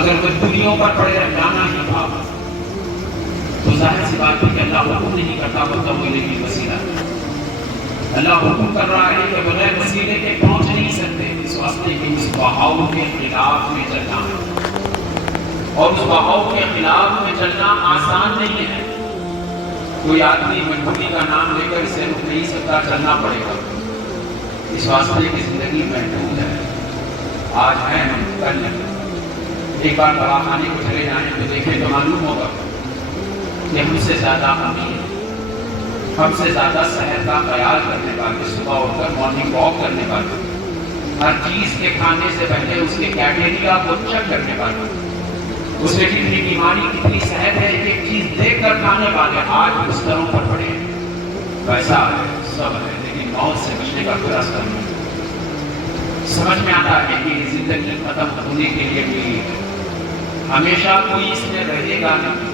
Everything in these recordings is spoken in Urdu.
اگر مجبوریوں پر پڑے رہ جانا ہی تھا تو ظاہر سی بات ہے کہ اللہ حکم نہیں کرتا ہوتا وہ لیکن وسیلہ اللہ حکم کر رہا ہے کہ بغیر وسیلے کے پہنچ نہیں سکتے، اس واسطے کہ اس بہاؤ کے خلاف میں چلنا ہے، اور اس بہاؤ کے خلاف میں چلنا آسان نہیں ہے۔ کوئی آدمی مجبوری کا نام لے کر اسے رک نہیں سکتا، چلنا پڑے گا، اس واسطے کی زندگی محدود ہے۔ آج ہیں ہم، کل نہیں۔ ایک بار دواخانے کو چلے جائیں تو دیکھیں تو معلوم ہوگا کہ ہم سے زیادہ امیر، ہم سے زیادہ صحت کا خیال کرنے والے، صبح اٹھ کر مارننگ واک کرنے والے، ہر چیز کے کھانے سے پہلے اس کے کیٹیریا کو چیک کرنے والے، اس میں کتنی بیماری کتنی صحت ہے ایک چیز دیکھ کر کھانے والے آج بستروں پر پڑے ہیں۔ پیسہ ہے، سب ہے، لیکن موت سے بچنے کا کوئی راستہ نہیں۔ سمجھ میں آتا ہے کہ زندگی ختم ہونے کے لیے ملی ہے، ہمیشہ کوئی اس میں رہے گا نہیں۔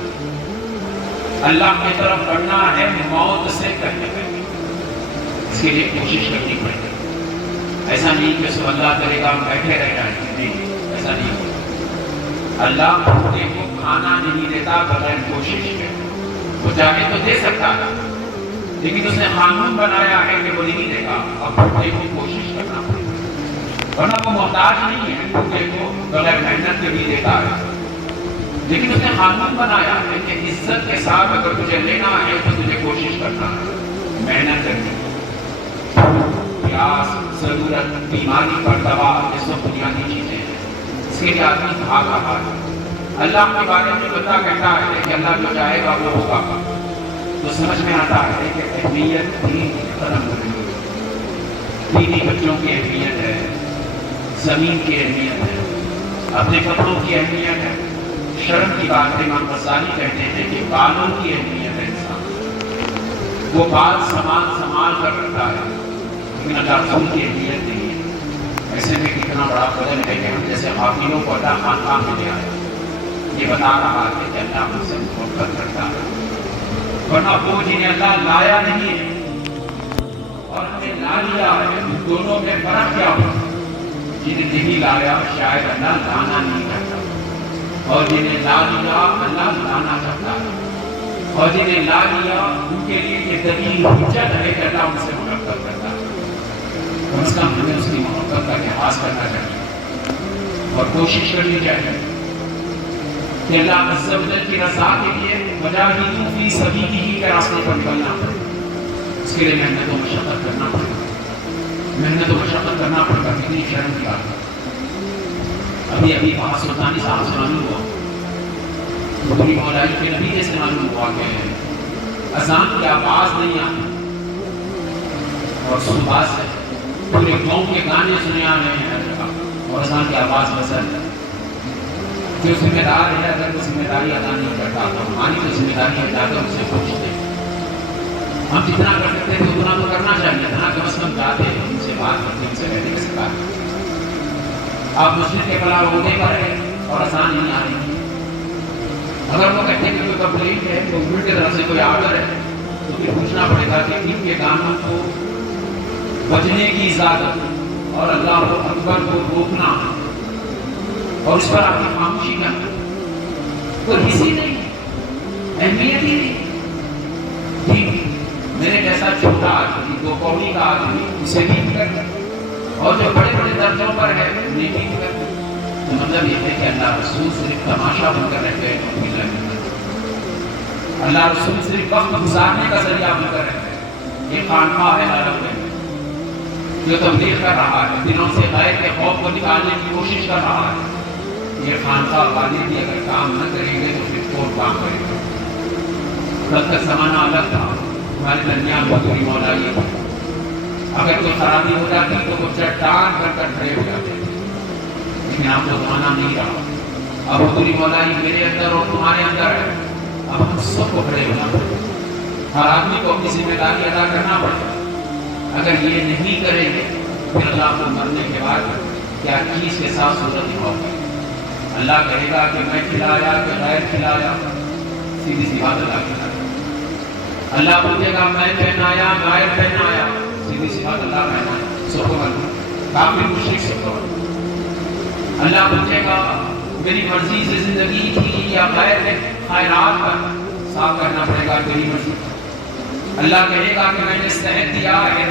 اللہ کی طرف بڑھنا ہے موت سے پہلے پہلے، اس کے لیے کوشش کرنی پڑے گی۔ ایسا نہیں کہ سب اللہ کرے گا ہم بیٹھے رہ جائیں گے، نہیں، ایسا نہیں ہوگا۔ اللہ بھوکے کو کھانا نہیں دیتا بغیر کوشش کے، وہ چاہے تو دے سکتا ہے لیکن اس نے قانون بنایا ہے کہ وہ نہیں دے گا، اب بھوکے کو کوشش کرنا پڑے گا، ورنہ وہ محتاج نہیں ہے، بھوکے کو بغیر محنت کے بھی دیتا ہے، لیکن اس نے قانون بنایا ہے کہ عزت کے ساتھ اگر تجھے لینا ہے تو تجھے کوشش کرنا ہے، محنت کرنی ہے۔ پیاس، ضرورت، بیماری پر دوا، یہ سب بنیادی چیزیں ہیں، اس کے لیے آدمی بھاگ رہا ہے۔ اللہ کے بارے میں بندہ کہتا ہے کہ اللہ جو چاہے گا وہ ہوگا، تو سمجھ میں آتا ہے کہ اہمیت دین کی ختم ہو رہی ہے۔ دینی بچوں کی اہمیت ہے، زمین کی اہمیت ہے، اپنے کپڑوں کی اہمیت ہے۔ شرم کی بات ہے، امام غزالی کہتے ہیں کہ بالوں کی اہمیت ہے انسان، وہ بال سنبھال کر رکھتا ہے، لیکن اللہ رسول کی اہمیت نہیں ہے۔ ایسے میں کتنا بڑا فضل ہے کہ ہم جیسے غافلوں کو اللہ خانقاہ میں لے آئے، یہ بتا رہا ہے کہ اللہ ہم سے محبت کرتا ہے، ورنہ وہ جنہیں اللہ لایا نہیں ہے اور ہمیں لا لیا ہے، دونوں میں فرق کیا ہو؟ جنہیں نہیں لایا شاید اللہ لانا نہیں کرتا، اور جنہیں لا لیا اللہ لانا چاہتا ہے، اور جنہیں لا لیا ان کے لیے یہ دلیل حجت ہے کہ اللہ ان سے محبت کرتا ہے۔ کم از کم ہمیں اس کی محبت کا لحاظ کرنا چاہیے اور کوشش کرنی چاہیے کہ اللہ عز و جل کی رضا کے لیے مجاہدین فی سبیلہ کے راستے پر نکلنا پڑے، اس کے لیے محنت و مشقت کرنا پڑے گا، محنت و مشقت کرنا پڑے گا۔ کتنی شرم کی بات ہے، ابھی وہاں سلطانی صاحب سے معلوم ہوا، پوری مولائی کے نبی سے معلوم ہوا کہ اذان کی آواز نہیں آتی اور صبح سے پورے قوم کے گانے سنے آ رہے ہیں اور اذان کی آواز بسر ہے۔ جو ذمہ دار ہے اگر وہ ذمہ داری ادا نہیں کرتا تو ہماری جو ذمہ داری ہے جا کر اسے پوچھتے، ہم جتنا کر سکتے تھے اتنا تو کرنا چاہیے تھا، کم از کم جاتے ہیں ان سے بات کرتے ہیں، ان سے کہتے کیسے بات کرتے۔ آپ مسجد کے فلاں عہدے پر ہے اور اذان نہیں آ رہی، اگر وہ کہتے ہیں کہ کوئی کمپلینٹ ہے، گورنمنٹ کی طرف سے کوئی آرڈر ہے، تو پھر پوچھنا پڑے گا کہ ان کے گانوں کو بجنے کی اجازت اور اللہ اکبر کو روکنا اور اس پر آپ کی خاموشی کا کوئی حصی نہیں، اہمیت ہی نہیں۔ میرے جیسا چھوٹا آدمی، دو قومی کا آدمی، اسے بھی فکر، اور جو بڑے بڑے درجوں پر ہے انہیں بھی فکر۔ تو مطلب یہ ہے کہ اللہ رسول صرف تماشا بن کر رہ گئے، اللہ رسول صرف وقت گزارنے کا ذریعہ بن کر رہ گئے۔ یہ خانقاہ ہے عرب میں جو تبلیغ کر رہا ہے، دلوں سے غیر کے خوف کو نکالنے کی کوشش کر رہا ہے، یہ خانقاہ والے بھی اگر کام نہ کریں گے تو پھر کون کام کرے گا؟ تب تک زمانہ الگ تھا، ہمارے درمیان حضوری مولائی تھے، اگر کوئی خرابی ہو جاتی تو وہ چٹان کر کر کھڑے ہو جاتے، لیکن اب تو زمانہ نہیں رہا، اب حضوری مولائی میرے اندر اور تمہارے اندر ہے، اب ہم سب کو کھڑے ہونا پڑے، ہر آدمی کو اپنی ذمہ داری ادا کرنا پڑے۔ اگر یہ نہیں کریں گے پھر اللہ کو مرنے کے بعد کیا چیز کے ساتھ صورت ہوگی؟ اللہ کہے گا کہ میں کھلایا کہ غیر کھلایا، سیدھی سی بات اللہ کھلایا۔ اللہ پوچھے گا میں پہنایا غیر پہنایا، سیدھی سی بات اللہ پہنایا، سب کو معلوم، کافر مشرک سب کو۔ اللہ پوچھے گا میری مرضی سے زندگی تھی یا غیر خیرات کا صاف کرنا پڑے گا میری مرضی. اللہ کہے گا کہ میں نے صحت دیا ہے،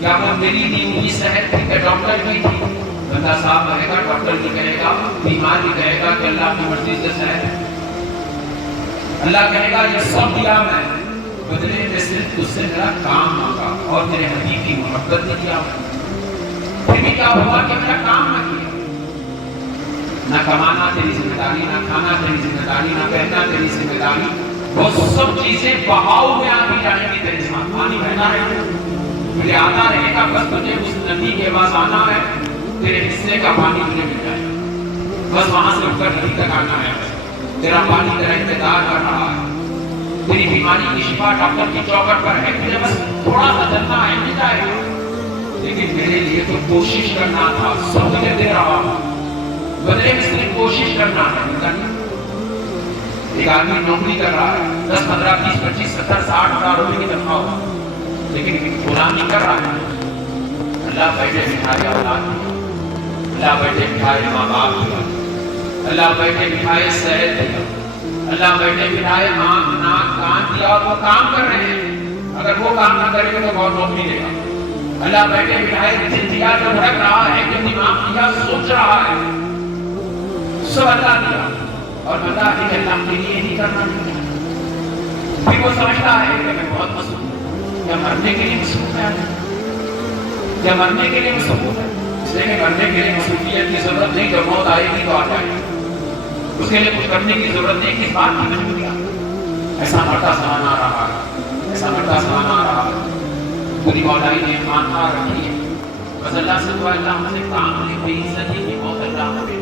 کیا وہ میری دی ہوئی صحت تھی کہ ڈاکٹر کی تھی؟ بندہ صاحب کہے گا، ڈاکٹر بھی کہے گا، بیمار بھی کہے گا کہ اللہ کی مرضی سے صحت ہے. اللہ کہے گا یہ سب دیا میں، بدلے میں صرف اس سے میرا کام مانگا اور میرے حبیب کی محبت نہیں کیا. پھر بھی کیا ہوا کہ میرا کام نہ کیا. نہ کمانا تیری ذمہ داری، نہ کھانا تیری ذمہ داری، نہ پہننا تیری ذمہ داری. وہ سب چیزیں بہاؤ میں آتی جائیں گی تیرے ساتھ. پانی بہتا رہے گا، تجھے آتا رہے گا، بس تجھے اس ندی کے پاس آنا ہے، تیرے حصے کا پانی تجھے مل جائے گا. بس وہاں سے اٹھ کر ندی تک آنا ہے. تیرا پانی تیرا انتظار کر رہا ہے. تیری بیماری کی شفا ڈاکٹر کی چوکٹ پر ہے، تجھے بس تھوڑا سا چلنا ہے، مل جائے گا. لیکن میرے لیے تو کوشش کرنا تھا، سب تجھے دے رہا ہوں، بدلے میں صرف کوشش کرنا ہے. ایک آدمی نوکری کر رہا ہے، 10 15 20 25 70 60 ہزار روپے کی تنخواہ ہوا، لیکن غلامی کر رہا ہے. اللہ بیٹھے بٹھائے اولاد دیا، اللہ بیٹھے بٹھائے ماں باپ دیا، اللہ بیٹھے بٹھائے صحت دیا، اللہ بیٹھے بٹھائے آنکھ ناک کان دیا، اور وہ کام کر رہے ہیں. اگر وہ کام نہ کرے گا تو بہت نوکری دے گا. اللہ بیٹھے بٹھائے دل دیا، جو بھڑک رہا ہے، جو دماغ دیا، سوچ رہا ہے، سب اللہ دیا. اور بتا ہے کہ اللہ کے لیے نہیں کرنا چاہیے. پھر وہ سمجھتا ہے کہ میں بہت مصروف ہوں. کیا مرنے کے لیے مصروف ہے؟ کیا مرنے کے لیے مصروف ہے؟ اس لیے کہ مرنے کے لیے مصروفیت کی ضرورت نہیں، جب موت آئے گی تو آ جائے گی. اس کے لیے کچھ کرنے کی ضرورت نہیں. کس بات کی مجبوریاں؟ ایسا مرتا سمان آ رہا ہے، ایسا مرتا سمان آ رہا ہے. پوری مولائی نے ایمان رکھی ہے. بس اللہ سے دعا، اللہ ہمیں کام کی بے عزتی کی موت اللہ ہمیں